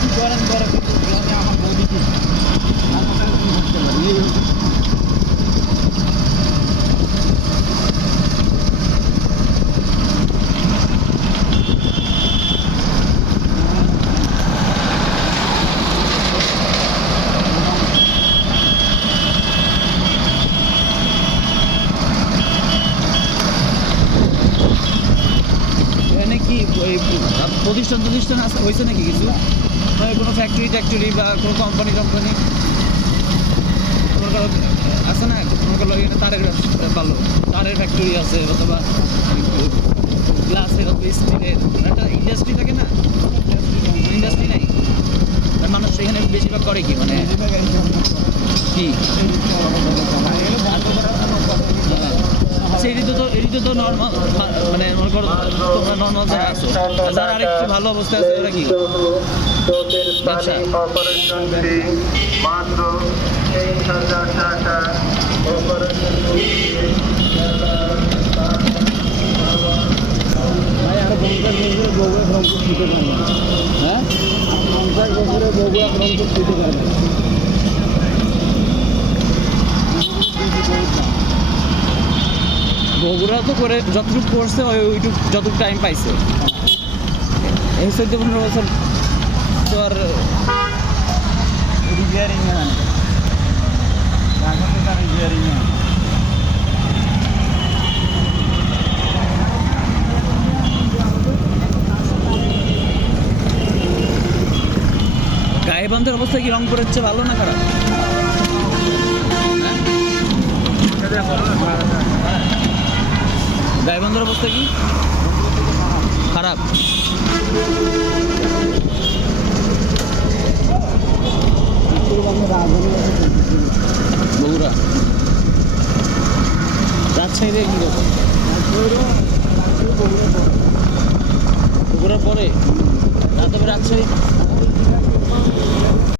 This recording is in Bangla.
কি করেন করে গ্রামে আমার বউ দিচ্ছি আমার কি করতে পারি এই হচ্ছে এখানে কি ওই প্রতিষ্ঠান আছে হয়েছে নাকি কিছু মানে কোনো ফ্যাক্টরি বা কোনো কোম্পানি মনে করো আছে না মনে করো এখানে তারের ফ্যাক্টরি আছে অথবা গ্লাসের অথবা স্টিলের একটা ইন্ডাস্ট্রি থাকে না ইন্ডাস্ট্রি নাই আর মানুষ এখানে বেশিরভাগ করে কি মানে কি আচ্ছা এটি তো নর্মাল মানে মনে করো তোমরা নর্মাল যারা আছো যারা আরেকটু ভালো অবস্থায় আছে ওরা কি ব্যবসা অপারেশনটি মাত্র 3000 টাকা অপারেশন ভাই আর 50 বছরের বউ এখন দিতে পারে না হ্যাঁ 50 বছরের বউ এখন দিতে পারে না বগুড়া তো করে যতটুকু করছে ওইটুক যতটুকু টাইম পাইছে এই 14-15 বছর তো আর রিপেয়ারিং না এখন তো তার রিপেয়ারিং না গায়েবান্ধার অবস্থা কি রংপুরের চেয়ে ভালো না খারাপ গায়েবান্ধার অবস্থা কি খারাপ বগুড়া রাজশাহীতে কি রকম বগুড়ার পরে তবে রাজশাহী